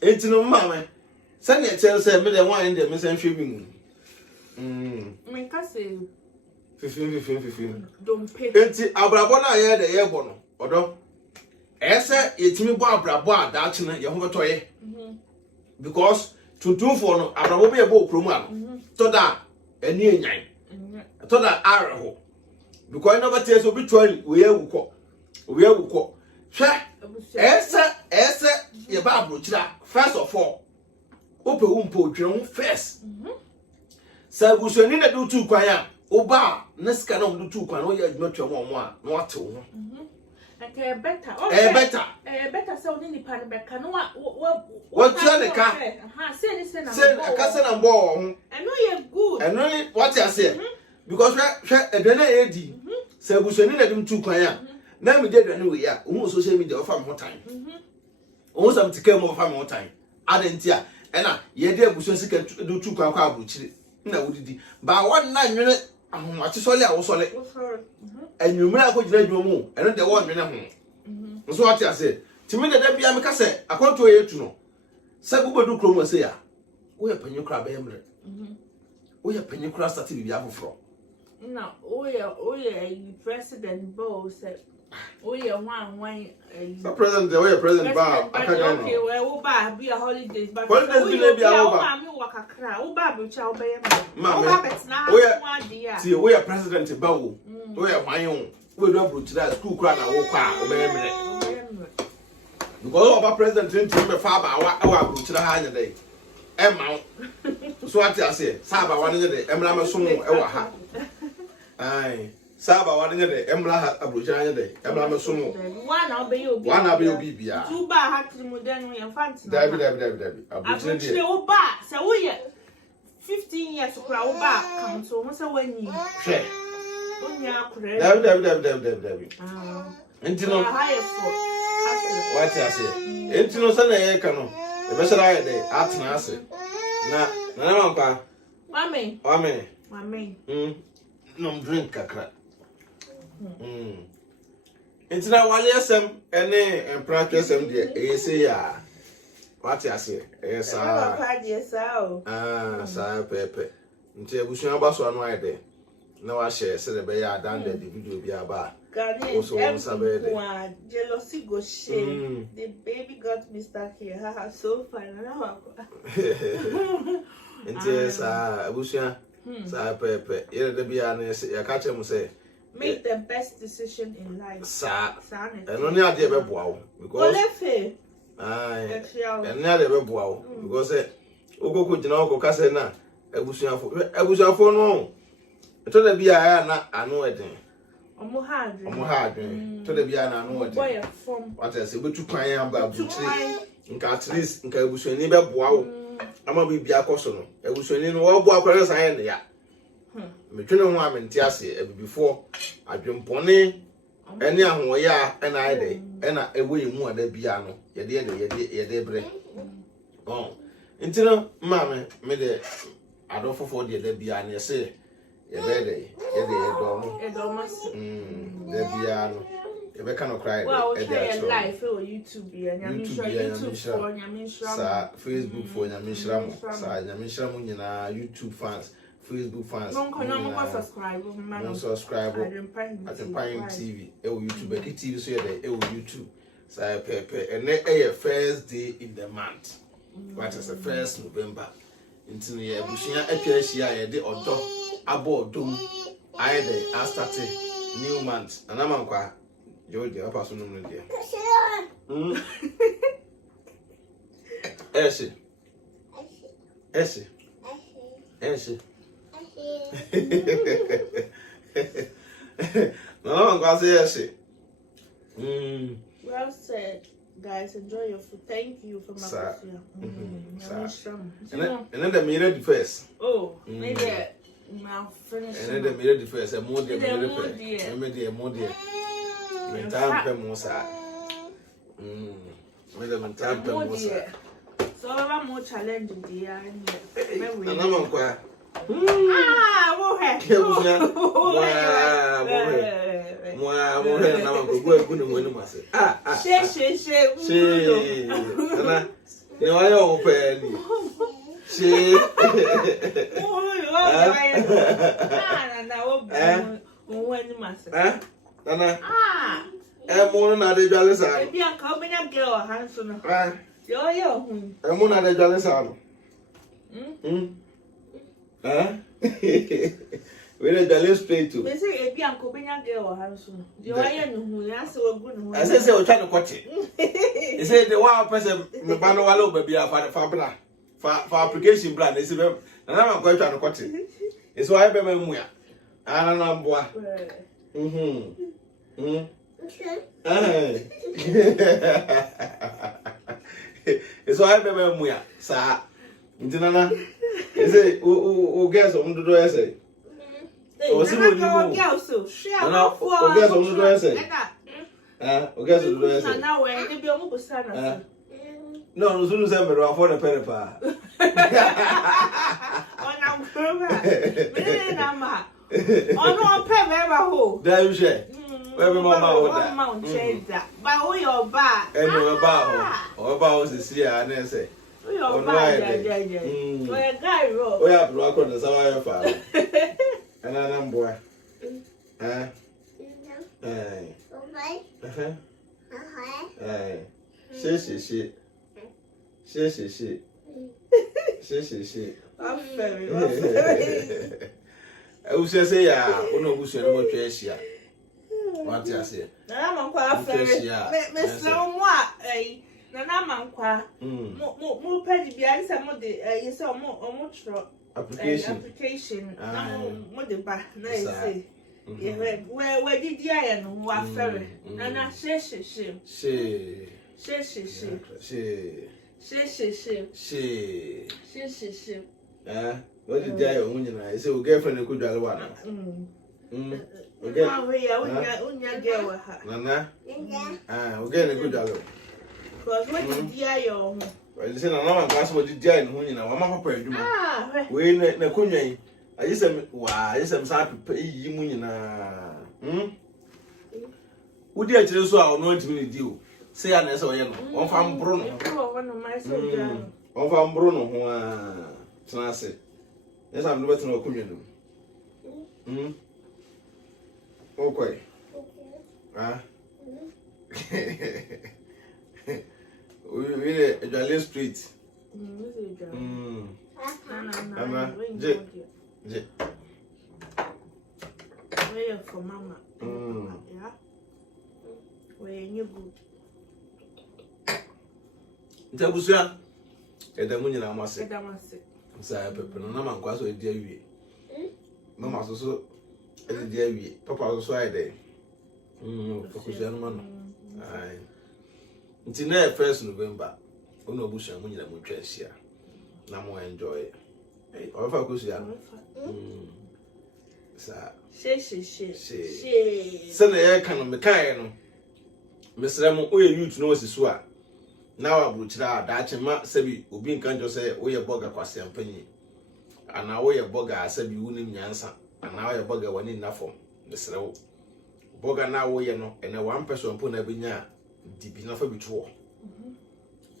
Enti no mama send e tell say me the one in the me say hwe me ka say 15 don't pay enti abrabo na ye de ye bo no odo ese yetimi bo abrabo a da chi na ye ho betoye because tuntumfo no abrabo be bo okromu a to da ani enyan to da areho because no better so bitwali we ewuko hwe ese ye ba abrochira first of all ope umpo dwon first sa gusuani na do tu kwan a oba na sika na do tu kwan o ye adwuma twam omo a na wate wo better so ni pa be ka no what you ka say aka se na mbo ho eno ye good eno what you say because hwe edwane edi sa gusuani na do tu kwan a na me de edwane we ya o social media o fa mo time o sam tike mo fa mo time adentia ena ye de abuso sika do tu kwa abrochire na wodidi ba won na nwene ahomate sole a wo sole anwumira akogina dwuma mu eno de wo nwene ho so what you say timi de da bia me ka se akonto ye tu no se bu bedu krom se ya wo ye panyi kra ba yemre wo ye panyi kra start bi afoforo na wo ye president bo se we are one the president the way president ba akagano okay we ba be a holidays but holidays be be a ba mi waka kra we ba be cha we be ma we ba betina we we are president ba wo we are hwan wo we do abrochira school kra na wo kwa we be mere because of president in me fa ba wa buchira ha nya dai e ma so ati ase sa ba wa nya dai emra me so e wa ha ai sa ba wa nya dai emra ha abuchira nya dai emra me so one na be obi bia two ba ha trimu den we fanti dabi abuchira dia wo ba se wo ye 15 years kura wo ba count so mo se wani hwe onya kure dabi Entino what I say Entino sana ye kano e be sara ye dey atna ase na manka Mame no drink kakra Entina wale asem ene empranke asem de e say ya what I say e sa sa pepe nti abusuan abaso anu aye dey na wa share se de be ya down the video bi aba jealousy go shame. The baby got me stuck here. Haha, so fun. And yes, Abusia, Sa Pepe, the Biana, I catch him say, make the best decision in life. Sa, and only I did a wow because and now they were wow because Oko could know Casena, Abusia for no. I told the Bia, I know it. Omo hard to the biana no boy from what I say we to cry am ba buchi nka at least nka ebusuani be boa wo ama bi bia koso no ebusuani no wo boa kwere san ne ya metwene ho amenti ase before adwempone ene ahoye a ena aide ena ewe mu ada bia no yede bre oh ntino mama me de adofofo de da bia ne se ye bede the piano. You can cry. Well, live for YouTube, Facebook for Yamishram, YouTube fans, Facebook fans. No subscribe. I can find TV. YouTube, TV, so YouTube. So, Pepe, and then first day in the month. What is the 1st November? Into the year, Bushia, Epia, the Odo, Abo, Doom. I started new month and I'm on Georgia apa so no dia Esse no I'm going to say well said guys, enjoy your food. Thank you for my coffee. And then the mirror the first maybe now finish. And then the mirror the first a more dear more dear time mosa with them time mosa so I'm more challenging dear and I'm on qua we don't jolly straight to. We say if you are coping a girl or handsome. You are who answer a good. I say, we're trying to watch it. He said, the wild person, the Banawalo, baby, for application plan. They say, and I'm going to watch it. It's why I remember. I don't know what. It's why I remember. Sir, Intinana. Is it who gets on the door? Say, oh, see what you know. Who gets on the door? Say, who gets on the door? Say, now when they be almost no, no, soon as I'm around for the peripa. Oh, now, oh, no, pay there you say, where we mount change that. By all your back, and your bow, or about the sea, and say. Oh, a guy roll. We have rock on the Zawaya fire. And I'm boy. She. I'm very I will say, yeah, no bush and no trace. What I say? I'm quite fair. Miss Somewhat, Nana Mankwa. Mo pedi bi I say mo de you say mo tro application. Na mo de ba na you say. Where did you know what ferry? Nana she. What did you when I say girlfriend could do one? Okay. Nana, okay, a good job. Because what did you well, listen, I know that's what did you when you know, Mamma Perdue. We na kunye. I just am why, I just am sad to pay you when would you actually so I'll know to me do? Say, I know, one from Bruno. One from Bruno, so I say, yes, I'm not no kunye. Okay. We a Jolly Street. Where for Mama? Yeah. Where you good? Tabusia. Edamunya na amase. Edamase. Sa pepe na ma nkwa so edi awie. Mama so edi awie. Papa so aide. Fokusia no ma no. Ai. Nti na 1st November. Ono obusia mu nyina mu twa ahia. Na mo enjoy. Eh, ofa kosia no. Sa she. Sene ye kan me kan no. Mesra mo oye youth no wasisu a. Na wa bruchira da chema sabi obi nkan jo se oye boga kwase ampanyi. Ana oye boga sabi wunim nyansa. Ana oye boga wani nafom. Mesra wo. Boga na oye no ene one person po na benya dibi na fa bituo.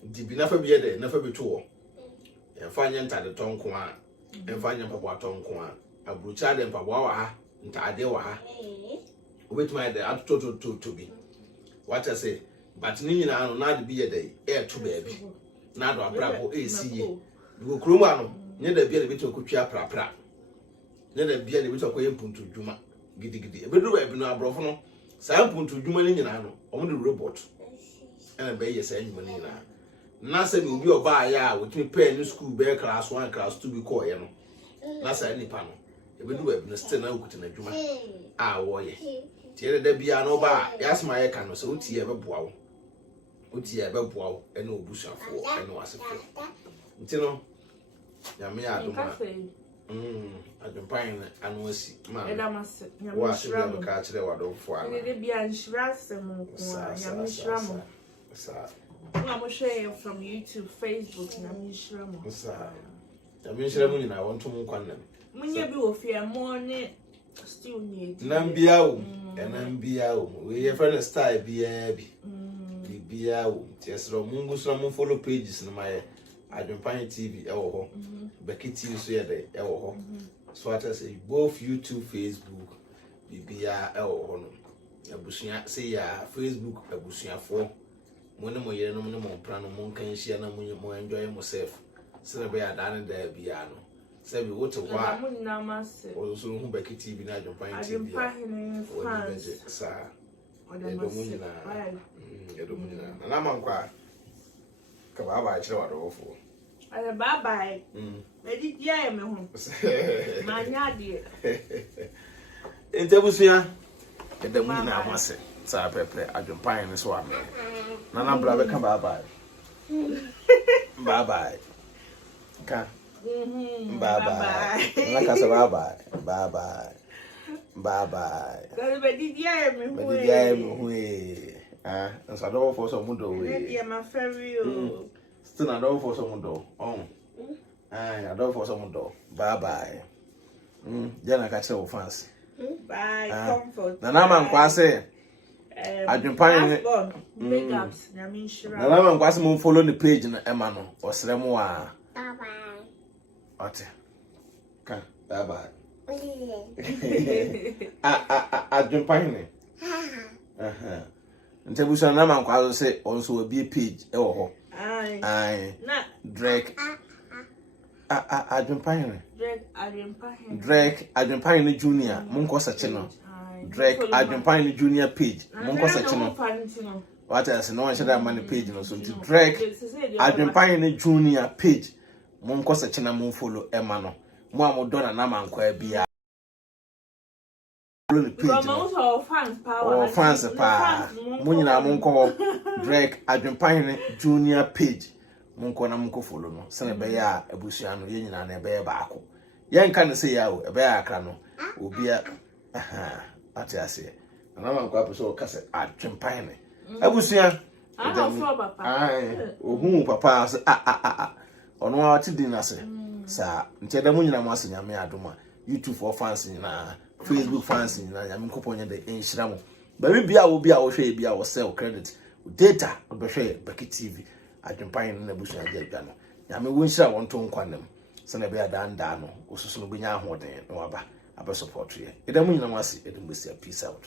Dibi na fa biye de na fa bituo. Enfa nya ntade tonko a. Enfa nya mpabo atonko a. Abrucha de mpabo wa ha. Ntade wa ha. Obetuma de atoto to bi. What I say, but ni nyina no na de biye de e to baabi. Na do abrabo e siye. Go kroma no, nya da biye de bitu okutwa prapra. Nya da biye de bitu akoye mpuntu dwuma gidigidi. Ebedu baabi no abrofo no, sa mpuntu dwuma ni nyina no, omo de robot. Ena be ye sa nyuma ni nyina. Na se bi obi oba ya wotumi pay ni school be class 1 class 2 bi ko ye no. Na sa nipa no, ebedu baabi no still na okuti na dwuma. A wo ye. Tiere da bia no ba yasma ye kan no so utie beboa wo. Utie beboa wo ene obusuafo ene wasefo. Nti no nyame ya adoma. Adompan anu asi ma. Edamase nyame wa se be ka kire wadofo ana. Ene de bia nhira asem ko nyame nhira mo. Sa. I'm share from YouTube, Facebook, nyame nhira mo. Sa. Nyame nhira mo nyina wonto mo kwan nam. Munye bi ofia mo ne still need. Nambia wo. Enambia wo. We your friend style bia bi. Bia wo. Tiesro mungu so mo follow pages na my Adwempan TV e wo ho. Beki TV so ye de e wo ho. So I say both YouTube, Facebook, bibia e wo ho no. Abusua say ya Facebook abusuafo. Mo ne mo yere no mo ne mo pra no mo kan hia na mo enjoy yourself. Se be ya dan da bia no. Se bi woto wa. Mo nyina mase. O so hu Beki TV na Adwempan TV. Adwempan fans. Sa. Odamase. Edomunyina. Na mankwa. Ka baba kire wadofo. Ale bye. Edi dia me ho. Manya de. Entebusua. Edomunyina amase. Sa pepe Adwempan ni so ame. Na bra be ka bye. Bye. Ka. Bye. Na ka sa bye. Bye. Ka be di dia me ho. Be dia me ho. Nsa do for so mudo we. Na dia ma ferry o. Still na do for so mudo. I do for so mudo. Bye. Jana ka tell fans. Bye. Comfort. Na man kwa say Adwempan big ups nyame nhira. Na man kwa say mo follow the page na Emma no. Osrem wa. Bye. Ote. Ka. Bye. Adwempan ne. Ntebusa na man kwa say also obi page e wo ho. Ai. Na Drake. Adwempan. Drake Adwempan Junior. Munko search no. Drake Adwempan Junior page. Munko search no. what else no one should have money page no so to Drake Adwempahene junior page mon ko search na mon follow Emma no mo amodona na mankwa bia follow the page no fans power fans pa mo nyina mon ko Drake Adwempahene junior page mon ko na mon ko follow no se na be ya abusua no ye nyina na be ya baako yen kan se ya o be ya akra no obia ati ase na mankwa pe so ka se Adwempahene abusua ohu papa se ono ati din ase sa nteda mu nyina mo ase nyame adoma YouTube for fans nyina Facebook fans nyina nyame koponye de enhira mo ba bia wo hwe bia wo sell credit data wo hwe Baki TV Adwempahene na abusua je adwa no nyame wo nhira won to nkwanem se na be adanda no osusu no benya ahoden no aba support ye eda mu nyina mo ase edum besia peace out.